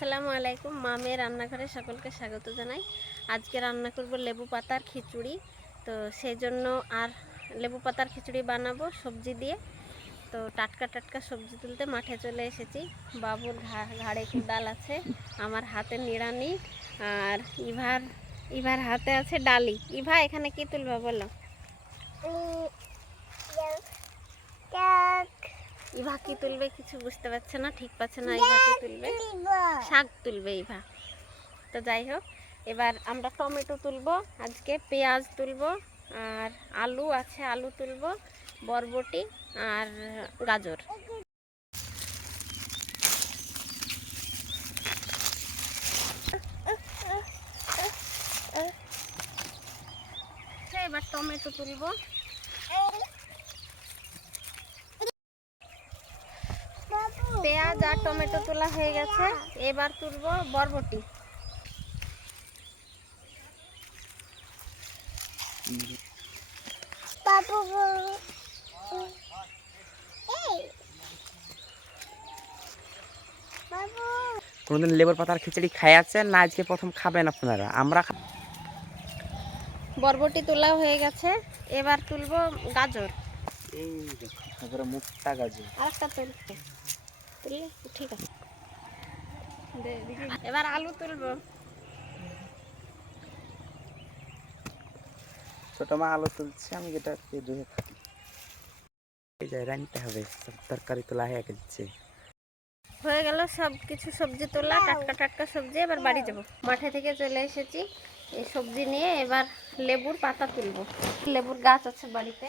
আসসালামু আলাইকুম। মামের রান্নাঘরে সকলকে স্বাগত জানাই। আজকে রান্না করব লেবু পাতার খিচুড়ি। তো সেই জন্য আর লেবু পাতার খিচুড়ি বানাবো সবজি দিয়ে। তো টাটকা টাটকা সবজি তুলতে মাঠে চলে এসেছি। বাবুর ঘাড়ে কুড়াল আছে, আমার হাতে নিড়ানি, আর ইভার হাতে আছে ডালি। ইভা এখানে কি তুলবা বলো? ইভা কি তুলবে কিছু বুঝতে পারছে না, ঠিক পাচ্ছে না। ইভা কি তুলবে? শাক তুলবে ইভা। তো যাই হোক, এবার আমরা টমেটো তুলবো, আজকে পেঁয়াজ তুলবো, আর আলু আছে আলু তুলবো, বরবটি আর গাজর। এবার টমেটো তুলবো। পেঁয়াজ আর টমেটো তোলা হয়ে গেছে, এবার তুলবো বরবটি। কোনদিন লেবুর পাতার খিচুড়ি খাইয়াছেন না? আজকে প্রথম খাবেন আপনারা? আমরা বরবটি তোলা হয়ে গেছে, এবার তুলবো গাজর। এই দেখো তারপরে মুখটা গাজর। আরেকটা তুলতে তুললে ঠিক আছে। এবার আলু তুলবো। ছোট মা আলু তুলছে, আমি যেটা ধুয়ে থাকি। এই যে রান্নতে হবে, সব তরকারি তোলা হয়ে গেছে। হয়ে গেল সব কিছু সবজি তোলা, টাটকা টাটকা সবজি। এবার বাড়ি যাব। মাঠে থেকে চলে এসেছি এই সবজি নিয়ে। এবার লেবুর পাতা তুলবো। লেবুর গাছ আছে বাড়িতে।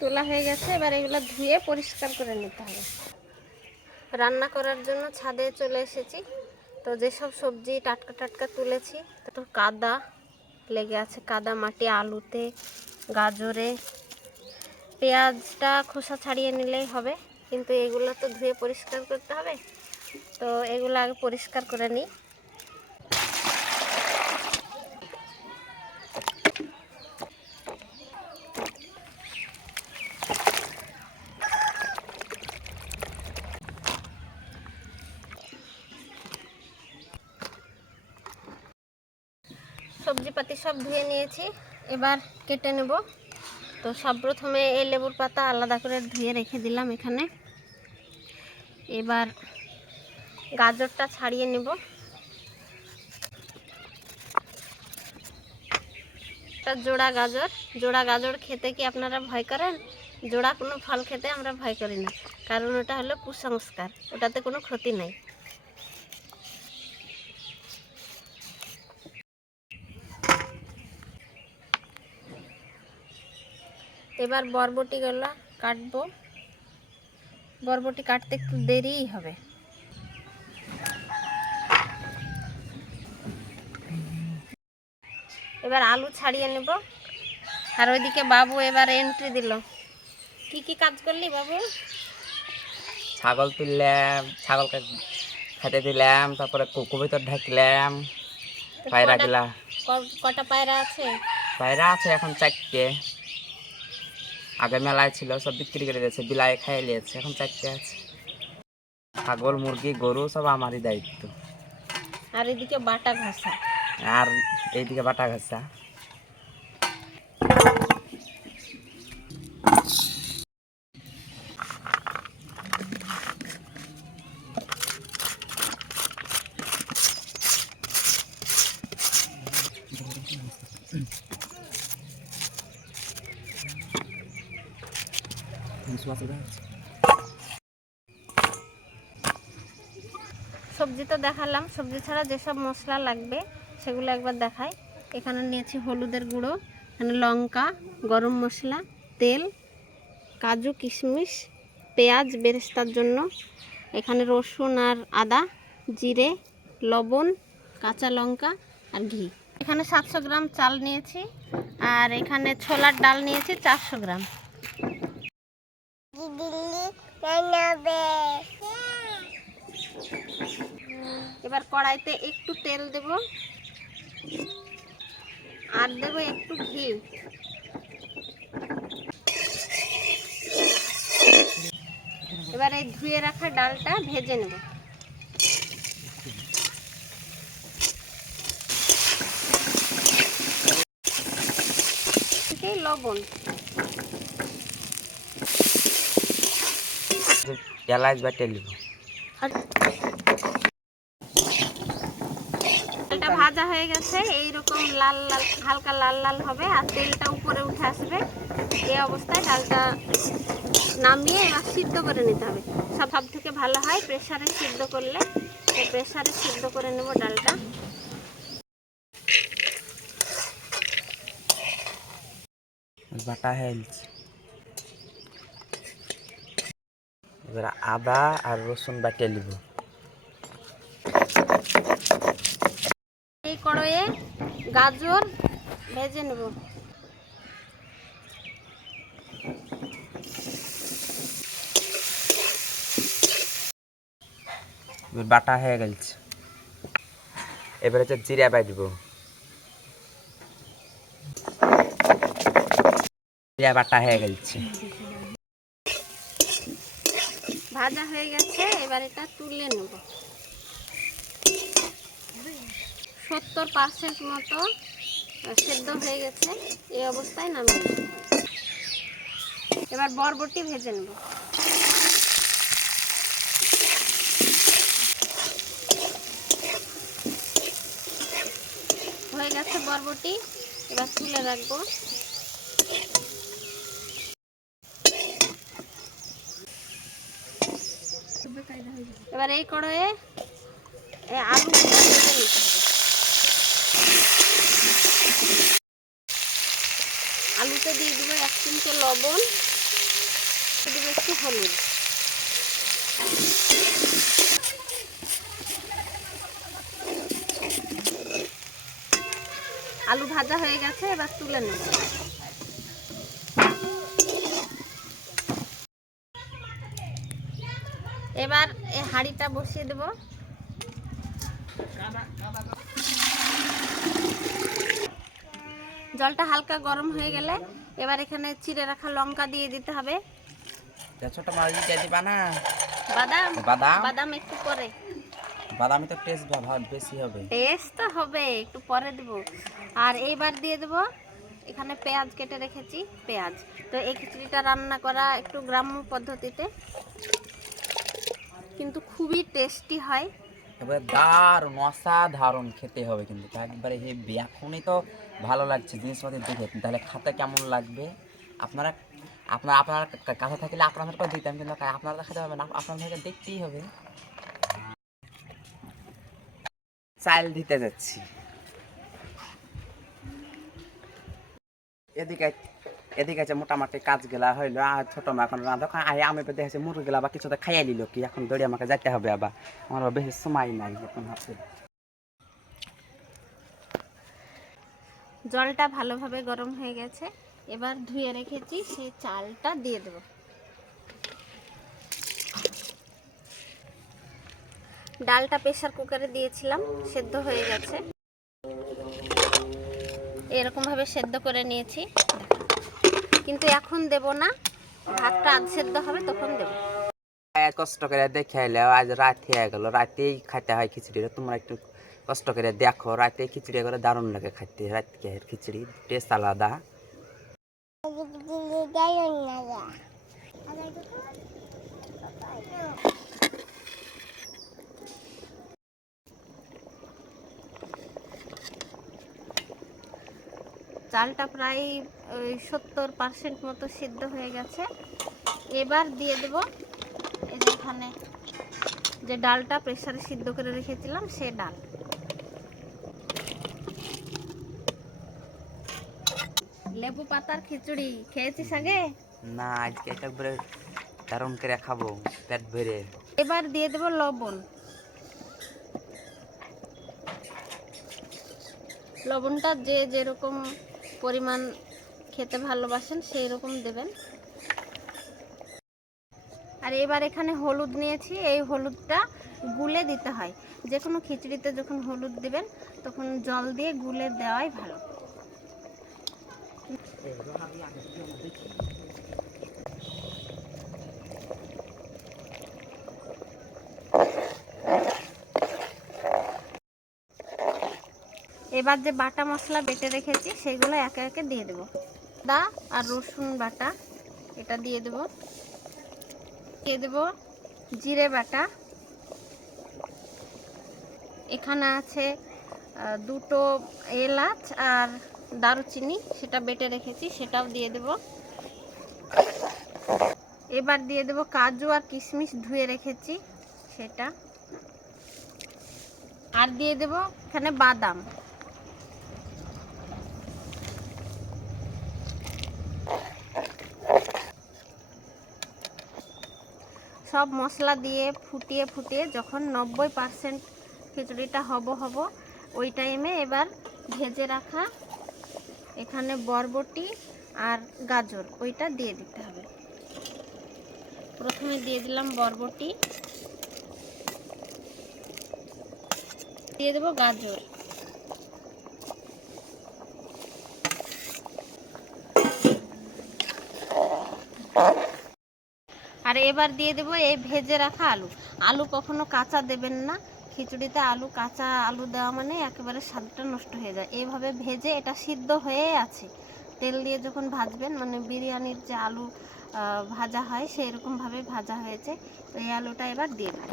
তোলা হয়ে গেছে, এবার এগুলো ধুয়ে পরিষ্কার করে নিতে হবে। রান্না করার জন্য ছাদে চলে এসেছি। তো যেসব সবজি টাটকা টাটকা তুলেছি, তো কাদা লেগে আছে, কাদা মাটি আলুতে, গাজরে। পেঁয়াজটা খোসা ছাড়িয়ে নিলেই হবে, কিন্তু এগুলো তো ধুয়ে পরিষ্কার করতে হবে। তো এগুলো আগে পরিষ্কার করে নিই। সবজিপাতি সব ধুয়ে নিয়েছি, এবার কেটে নেব। তো সব প্রথমে এই লেবুর পাতা আলাদা করে ধুয়ে রেখে দিলাম এখানে। এবার গাজরটা ছাড়িয়ে নেব। জোড়া গাজর খেতে কি আপনারা ভয় করেন? জোড়া কোনো ফল খেতে আমরা ভয় করি না, কারণ ওটা হলো কুসংস্কার, ওটাতে কোনো ক্ষতি নাই। এবার বরবটিগুলো কাটবো। বরবটি কাটতে একটু দেরিই হবে। এবার আলু ছাড়িয়ে নেব। আর ওইদিকে বাবু এবার এন্ট্রি দিল। কি কি কাজ করলি বাবু? ছাগল তুললাম, ছাগলকে খেতে দিলাম, তারপরে কবিতর ঢাকলাম, পায়রা গেলা। কটা পায়রা আছে? পায়রা আছে এখন 4টে। আগে মেলায় ছিল, সব বিক্রি করে দিয়েছে, বিলাই খাইয়ে নিয়েছে, এখন 4টে আছে। ছাগল মুরগি গরু সব আমারই দায়িত্ব। আর এদিকে বাটা ঘষা। আর এইদিকে বাটা ঘষা। সবজি তো দেখালাম, সবজি ছাড়া যেসব মশলা লাগবে সেগুলো একবার দেখাই। এখানে নিয়েছি হলুদের গুঁড়ো, এখানে লঙ্কা, গরম মশলা, তেল, কাজু কিশমিশ, পেঁয়াজ বেরেস্তার জন্য, এখানে রসুন আর আদা, জিরে, লবণ, কাঁচা লঙ্কা আর ঘি। এখানে 700 গ্রাম চাল নিয়েছি, আর এখানে ছোলার ডাল নিয়েছি 400 গ্রাম। এবার কড়াইতে একটু তেল দেব। আর দেবো একটু ঘি। এবার এই ধুয়ে রাখা ডালটা ভেজে নেব। লবণ, এলাচ বা তেল দিব। ডালটা ভাজা হয়ে গেছে, এইরকম লাল লাল হালকা লাল লাল হবে আর তেলটা উপরে উঠে আসবে। এই অবস্থায় ডালটা নামিয়ে এবার সিদ্ধ করে নিতে হবে। সব থেকে ভালো হয় প্রেসারে সিদ্ধ করলে। প্রেসারে সিদ্ধ করে নেব ডালটা। বাটা হয়ে গেছে। এবার আদা আর রসুন বাটিয়ে নিব। এই কড়াইয়ে গাজর ভেজে নেব। বাটা হয়ে গেছে। এবারে হচ্ছে জিরা বাই দিব। জিরা বাটা হয়ে গেছে। ভাজা হয়ে গেছে, এবার এটা তুলে নেব। 70% মতো সেদ্ধ হয়ে গেছে। এই অবস্থায় নামিয়ে নেব। এবার বরবটি ভেজে নেব। হয়ে গেছে বরবটি, এবার তুলে রাখবো। এবার এই কড়াইয়ে আলু ভেজে নিতে হবে। আলুতে দিয়ে দিব 1 চিমটে লবণ, দিব একটু হলুদ। আলু ভাজা হয়ে গেছে, এবার তুলে নেব। এবার এই হাঁড়িটা বসিয়ে দেব। জলটা হালকা গরম হয়ে গেলে এবার এখানে চিড়ে রাখা লঙ্কা দিয়ে দিতে হবে। ছোট মাছ দিয়ে দিবা না? বাদাম বাদাম বাদাম একটু পরে। বাদামি তো টেস্ট বেশি হবে। টেস্ট তো হবে, একটু পরে দেব। আর এইবার দিয়ে দেব এখানে পেঁয়াজ কেটে রেখেছি, পেঁয়াজ। তো এই খিচুড়িটা রান্না করা একটু গ্রাম্য পদ্ধতিতে, কিন্তু খুবই টেস্টি হয়। এবার দারুণ অসাধারণ খেতে হবে, কিন্তু একবারে হেভি। এখনই তো ভালো লাগছে জিনিসপত্র দেখে, তাহলে খাতে কেমন লাগবে। আপনারা আপনার কাছে থাকলে আপনাদেরকেও দিতাম, কিন্তু আপনারা খেতে হবে না, আপনাদেরকে দেখতেই হবে। চাল দিতে যাচ্ছি। এদিকে আছে মোটামুটি কাজ গেলা হইলো। আর ছোট মা এখন রাঁধো আমি দেখেছি মুরগি গেলা বা কিছুতে খাইয়ে নিল কি, এখন দৌড়ে আমাকে যেতে হবে। আবার আমার বেশি সময় নাই এখন হাতে। জলটা ভালোভাবে গরম হয়ে গেছে, এবার ধুয়ে রেখেছি সেই চালটা দিয়ে দেব। ডালটা প্রেসার কুকারে দিয়েছিলাম, সেদ্ধ হয়ে গেছে। এরকম ভাবে সেদ্ধ করে নিয়েছি, কিন্তু এখন দেব না। ভাতটা আধ সেদ্ধ হবে তখন দেব। কষ্ট করে দেখে এলে আজ রাত হয়ে গেল, রাতেই খাইতে হয় খিচুড়িটা। তোমরা একটু কষ্ট করে দেখো, রাতে খিচুড়ি করে দারুণ লাগে খাইতে। রাতকে খিচুড়ি টেস্ট আলাদা। চালটা প্রায় 70% মতো সিদ্ধ হয়ে গেছে। এবার দিয়ে দেব এই যে এখানে যে ডালটা প্রেসারে সিদ্ধ করে রেখেছিলাম সে ডাল। লেবু পাতার খিচুড়ি খেয়েছিস আগে? না, আজকে একবারে দারুণ করে খাবো পেট ভরে। এবার দিয়ে দেব লবণ। লবণটা যে যেরকম পরিমাণ খেতে ভালোবাসেন সেই রকম দেবেন। আর এবার এখানে হলুদ নিয়েছি, এই হলুদটা গুলে দিতে হয়। যে কোনো খিচুড়িতে যখন হলুদ দিবেন তখন জল দিয়ে গুলে দেওয়াই ভালো। এবার যে বাটা মশলা বেটে রেখেছি সেগুলো একে একে দিয়ে দেবো। আদা আর রসুন বাটা এটা দিয়ে দেবো। দিয়ে দেবো জিরে বাটা, এখানে আছে দুটো এলাচ আর দারুচিনি, সেটা বেটে রেখেছি, সেটাও দিয়ে দেব। এবার দিয়ে দেব কাজু আর কিশমিশ ধুয়ে রেখেছি সেটা, আর দিয়ে দেব এখানে বাদাম। সব মশলা দিয়ে ফুটিয়ে ফুটিয়ে যখন 90% খিচুড়িটা হব ওই টাইমে এবার ভেজে রাখা এখানে বরবটি আর গাজর ওইটা দিয়ে দিতে হবে। প্রথমে দিয়ে দিলাম বরবটি, দিয়ে দেব গাজর, আর এবার দিয়ে দেব এই ভেজে রাখা আলু। আলু কখনো কাঁচা দেবেন না, খিচুড়িতে আলু কাঁচা আলু দেওয়া মানে একেবারে স্বাদটা নষ্ট হয়ে যায়। এইভাবে ভেজে এটা সিদ্ধ হয়ে আছে, তেল দিয়ে যখন ভাজবেন মানে বিরিয়ানির যে আলু ভাজা হয় সেই রকমভাবে ভাজা হয়েছে। তো এই আলুটা এবার দিয়ে দেব।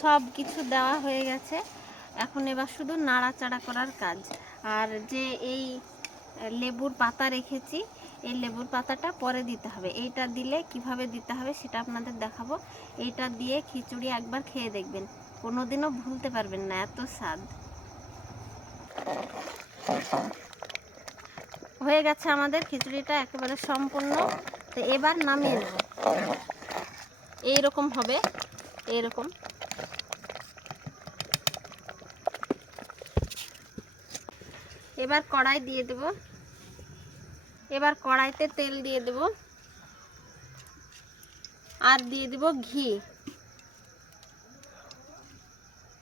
সব কিছু দেওয়া হয়ে গেছে, এখন এবার শুধু নাড়াচাড়া করার কাজ। আর যে এই লেবুর পাতা রেখেছি, এই লেবুর পাতাটা পরে দিতে হবে। এইটা দিলে কিভাবে দিতে হবে সেটা আপনাদের দেখাবো। এইটা দিয়ে খিচুড়ি একবার খেয়ে দেখবেন, কোনোদিনও ভুলতে পারবেন না, এত স্বাদ। হয়ে গেছে আমাদের খিচুড়িটা একেবারে সম্পূর্ণ। তো এবার নামিয়ে নেব। এইরকম হবে, এইরকম। এবার কড়াই দিয়ে দেব, এবার কড়াইতে তেল দিয়ে দেব আর দিয়ে দেব ঘি।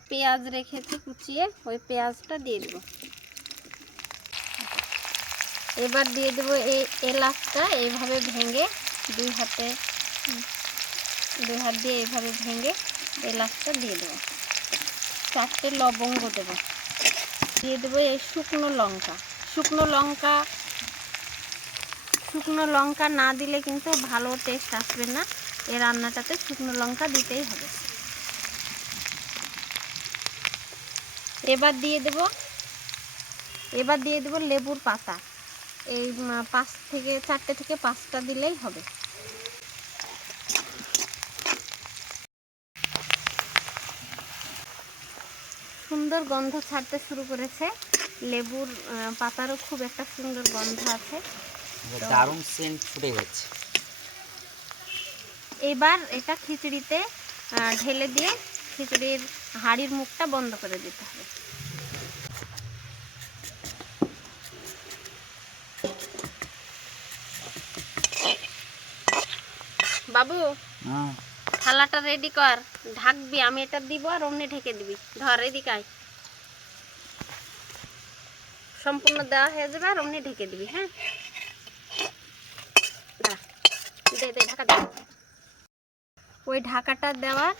পেঁয়াজ রেখেছি কুচিয়ে, ওই পেঁয়াজটা দিয়ে দেব। এবার দিয়ে দেব এই এলাচটা এইভাবে ভেঙে, দুই হাত দিয়ে এইভাবে ভেঙে এলাচটা দিয়ে দেব। 4টে লবঙ্গ দেব, দিয়ে দেবো এই শুকনো লঙ্কা। শুকনো লঙ্কা না দিলে কিন্তু ভালো টেস্ট আসবে না, এই রান্নাটাতে শুকনো লঙ্কা দিতেই হবে। এবার দিয়ে দেব লেবুর পাতা, এই 4টে থেকে 5টা দিলেই হবে। সুন্দর গন্ধ ছাড়তে শুরু করেছে, লেবুর পাতারও খুব একটা সুন্দর গন্ধ আছে, দারুণ সেন্ট ফুটে গেছে। এবার এটা খিচুড়িতে ঢেলে দিয়ে খিচুড়ির হাঁড়ির মুখটা বন্ধ করে দিতে হবে। বাবু থালাটা রেডি কর, ঢাকবি, আমি এটা দিব আর অমনি ঢেকে দিবি। ধর এদিকে আয়, সম্পূর্ণ দেওয়া হয়ে যাবে আর অমনি ঢেকে দিবি। হ্যাঁ, দে দে ঢাকা দে। ওই ঢাকাটা দেওয়ার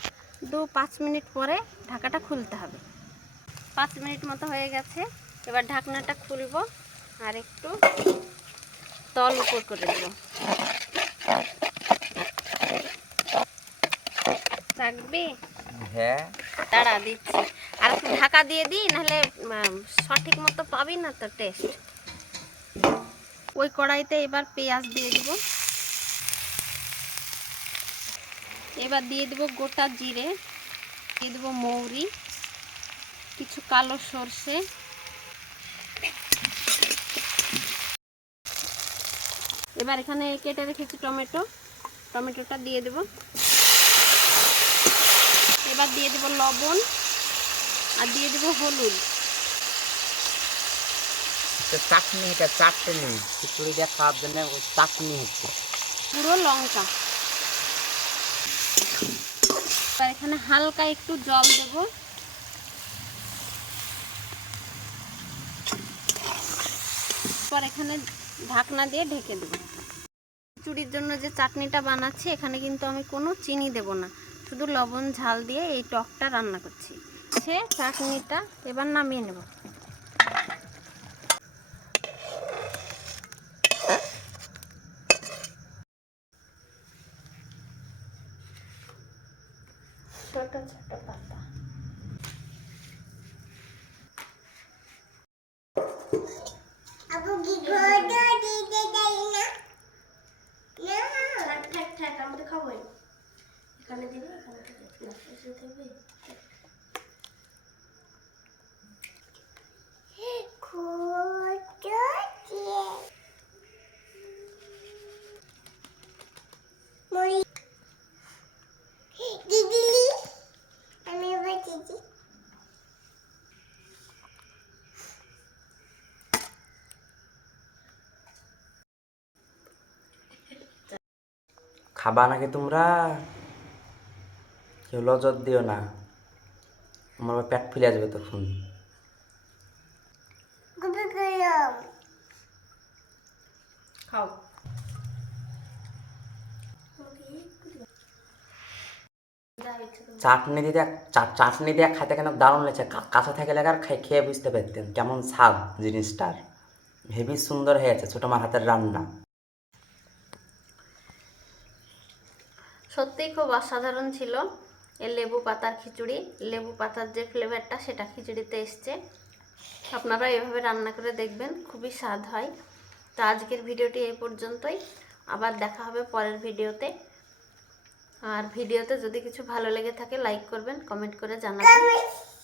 5 মিনিট পরে ঢাকাটা খুলতে হবে। 5 মিনিট মতো হয়ে গেছে, এবার ঢাকনাটা খুলবো আর একটু তল উপর করে দেব। থাকবে? হ্যাঁ, দাঁড়া দিচ্ছি, আর একটু ঢাকা দিয়ে দিই, নাহলে সঠিক মতো পাবি না তো টেস্ট। ওই কড়াইতে এবার পেঁয়াজ দিয়ে দিব, এবার দিয়ে দেব গোটা জিরে, দিয়ে দেব মৌরি, কিছু কালো সর্ষে, এবার এখানে কেটে রেখেছি টমেটোটা দিয়ে দেব। এবার দিয়ে দেব লবণ আর দিয়ে দেব হলুদ। চাটনি, এটা চাটনি খিচুড়ি দিয়ে খাওয়ার জন্য চাটনি হচ্ছে। পুরো লঙ্কা, আর এখানে হালকা একটু জল দেব। পর এখানে ঢাকনা দিয়ে ঢেকে দেব। খিচুড়ির জন্য যে চাটনিটা বানাচ্ছি এখানে কিন্তু আমি কোনো চিনি দেব না, শুধু লবণ ঝাল দিয়ে এই টকটা রান্না করছি। সে চাটনিটা এবার নামিয়ে নেব। ছোট ছোট পাতা। আপু কি ঘোড়া দিতে যাই না? না ঠাক ঠাক আমি তো খাবোই। এখানে দিবি, এখানে দিবি না, এসে দিবি। ঘোড়া দিয়ে মরি দিদি আমি এবার দিদি। খাবা নাকি তোমরা? কেউ লজত দিও না, আমার আবার পেট ফুলে যাবে তখন। গুবি গরম খাও। চাটনি দিয়ে চাটনি দিয়ে খাইতে কেন দারুণ লেগেছে। কাঁচা থেকে লাগার খেয়ে বুঝতে পারতেন কেমন স্বাদ জিনিসটার। হেবি সুন্দর হয়েছে ছোটো মার হাতের রান্না। সত্যিই খুব অসাধারণ ছিল এই লেবু পাতার খিচুড়ি। লেবু পাতার যে ফ্লেভারটা সেটা খিচুড়িতে এসছে। আপনারা এভাবে রান্না করে দেখবেন, খুবই স্বাদ হয়। তো আজকের ভিডিওটি এই পর্যন্তই, আবার দেখা হবে পরের ভিডিওতে। আর ভিডিওতে যদি কিছু ভালো লেগে থাকে লাইক করবেন, কমেন্ট করে জানাবেন।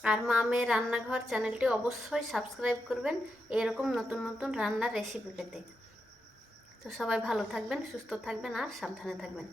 আর মা মেয়ে রান্নাঘর চ্যানেলটি অবশ্যই সাবস্ক্রাইব করবেন এরকম নতুন নতুন রান্নার রেসিপি পেতে। তো সবাই ভালো থাকবেন, সুস্থ থাকবেন আর সাবধানে থাকবেন।